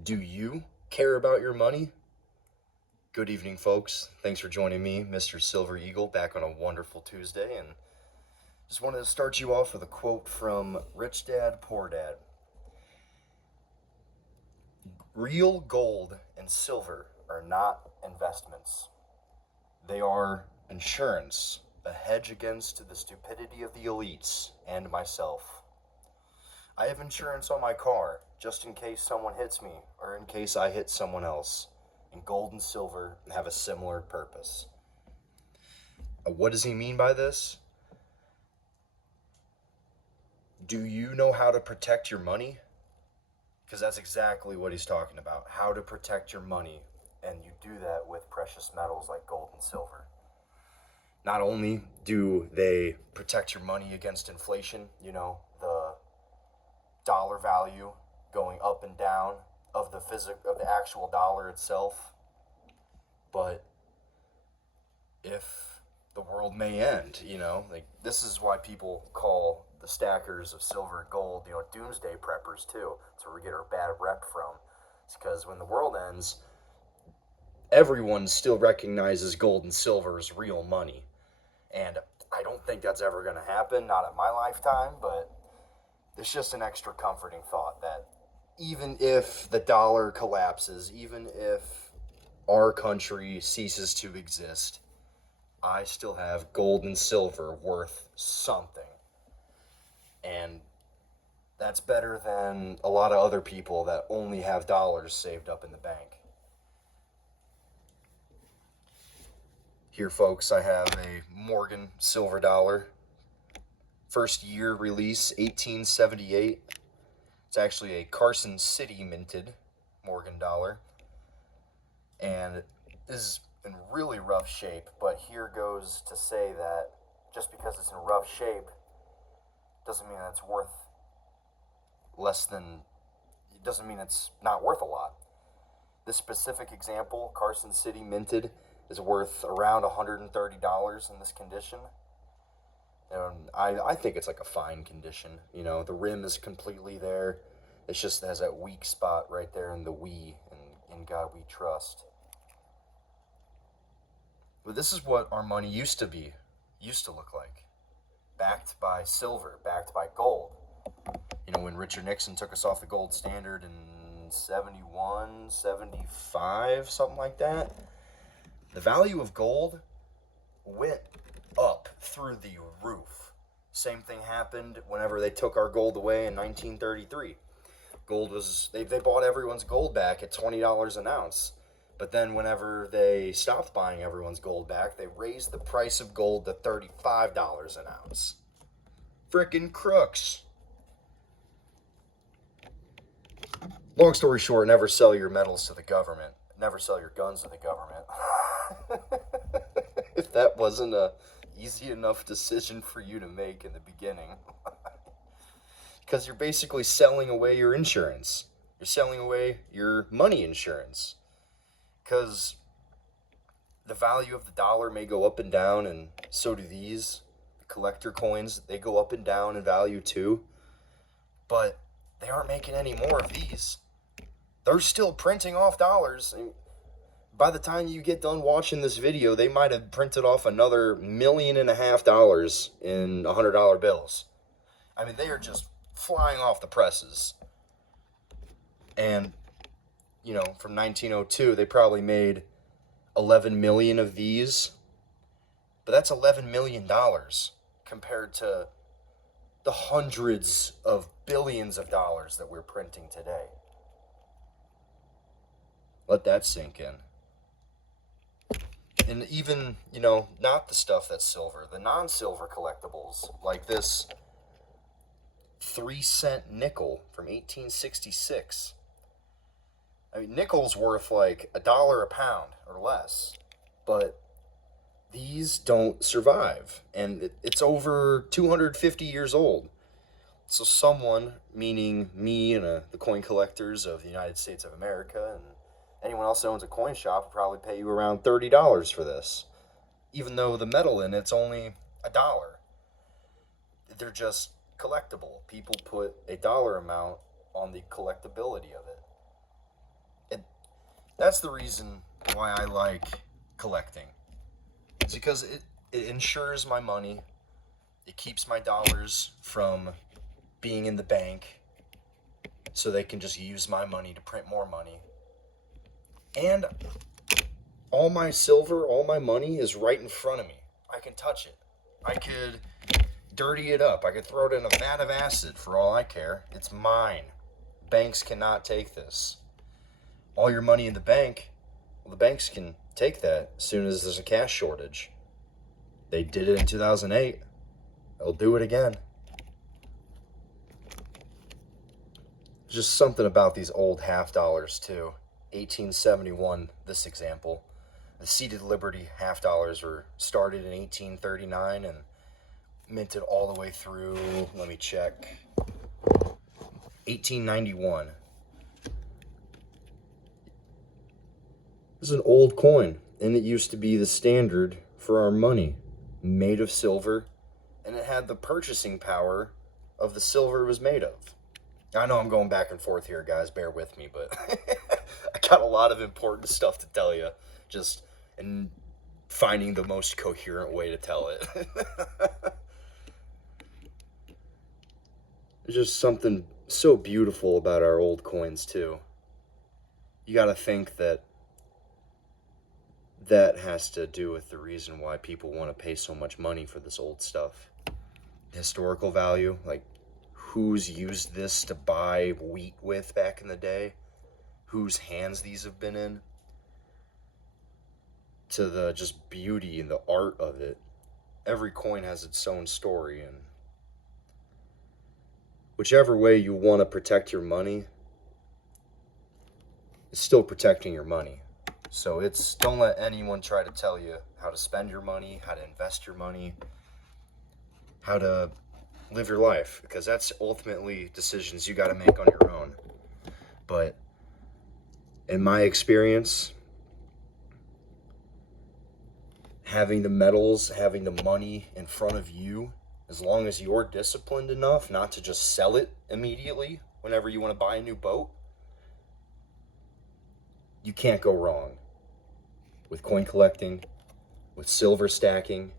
Do you care about your money? Good evening, folks. Thanks for joining me, Mr.SilverEagle, back on a wonderful Tuesday. And just wanted to start you off with a quote from Rich Dad, Poor Dad. Real gold and silver are not investments, they are insurance, a hedge against the stupidity of the elites and myself. I have insurance on my car just in case someone hits me or in case I hit someone else. And gold and silver have a similar purpose. What does he mean by this? Do you know how to protect your money? Because that's exactly what he's talking about. How to protect your money. And you do that with precious metals like gold and silver. Not only do they protect your money against inflation, the dollar value going up and down of the actual dollar itself, but if the world may end, like this is why people call the stackers of silver and gold, doomsday preppers too. That's where we get our bad rep from. It's because when the world ends, everyone still recognizes gold and silver as real money. And I don't think that's ever going to happen, not in my lifetime, but it's just an extra comforting thought that even if the dollar collapses, even if our country ceases to exist, I still have gold and silver worth something. And that's better than a lot of other people that only have dollars saved up in the bank. Here, folks, I have a Morgan silver dollar. First year release, 1878. It's actually a Carson City minted Morgan dollar. And it is in really rough shape, but here goes to say that just because it's in rough shape doesn't mean it's worth less than, it doesn't mean it's not worth a lot. This specific example, Carson City minted, is worth around $130 in this condition. And I think it's like a fine condition. The rim is completely there. It just has that weak spot right there in the we, and in God we trust. But this is what our money used to look like. Backed by silver, backed by gold. When Richard Nixon took us off the gold standard in 71, 75, something like that, the value of gold went up through the roof. Same thing happened whenever they took our gold away in 1933. Gold was, they bought everyone's gold back at $20 an ounce. But then whenever they stopped buying everyone's gold back, they raised the price of gold to $35 an ounce. Frickin' crooks. Long story short, never sell your metals to the government. Never sell your guns to the government. If that wasn't a easy enough decision for you to make in the beginning. Because you're basically selling away your insurance. You're selling away your money insurance. Because the value of the dollar may go up and down, and so do these. The collector coins, they go up and down in value too. But they aren't making any more of these. They're still printing off dollars. By the time you get done watching this video, they might have printed off another $1.5 million in $100 bills. I mean, they are just flying off the presses. And, from 1902, they probably made 11 million of these. But that's $11 million compared to the hundreds of billions of dollars that we're printing today. Let that sink in. And even, not the stuff that's silver, the non-silver collectibles, like this 3-cent nickel from 1866. I mean, nickel's worth like $1 a pound or less, but these don't survive, and it's over 250 years old. So someone, meaning me and the coin collectors of the United States of America, and anyone else that owns a coin shop, will probably pay you around $30 for this, even though the metal in it's only $1. They're just collectible. People put a dollar amount on the collectability of it. That's the reason why I like collecting. It's because it insures my money. It keeps my dollars from being in the bank so they can just use my money to print more money. And all my silver, all my money is right in front of me. I can touch it. I could dirty it up. I could throw it in a vat of acid for all I care. It's mine. Banks cannot take this. All your money in the bank, well, the banks can take that as soon as there's a cash shortage. They did it in 2008. They'll do it again. Just something about these old half dollars too. 1871, this example. The seated Liberty half dollars were started in 1839 and minted all the way through, let me check, 1891. This is an old coin, and it used to be the standard for our money, made of silver, and it had the purchasing power of the silver it was made of. I know I'm going back and forth here, guys, bear with me, but I got a lot of important stuff to tell you, just and finding the most coherent way to tell it. There's just something so beautiful about our old coins, too. You got to think that has to do with the reason why people want to pay so much money for this old stuff. Historical value, like who's used this to buy wheat with back in the day, whose hands these have been in, to the just beauty and the art of it. Every coin has its own story, and whichever way you want to protect your money, it's still protecting your money. So don't let anyone try to tell you how to spend your money, how to invest your money, how to live your life, because that's ultimately decisions you got to make on your own. But in my experience, having the metals, having the money in front of you, as long as you're disciplined enough not to just sell it immediately whenever you want to buy a new boat, you can't go wrong with coin collecting, with silver stacking,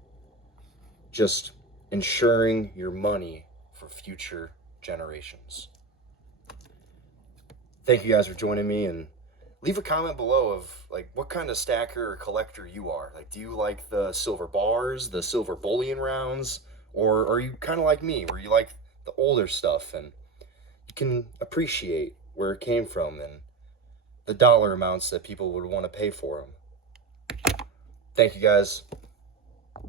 just ensuring your money for future generations. Thank you guys for joining me, and leave a comment below of like what kind of stacker or collector you are. Like, do you like the silver bars, the silver bullion rounds, or are you kind of like me where you like the older stuff and you can appreciate where it came from and the dollar amounts that people would want to pay for them? Thank you guys.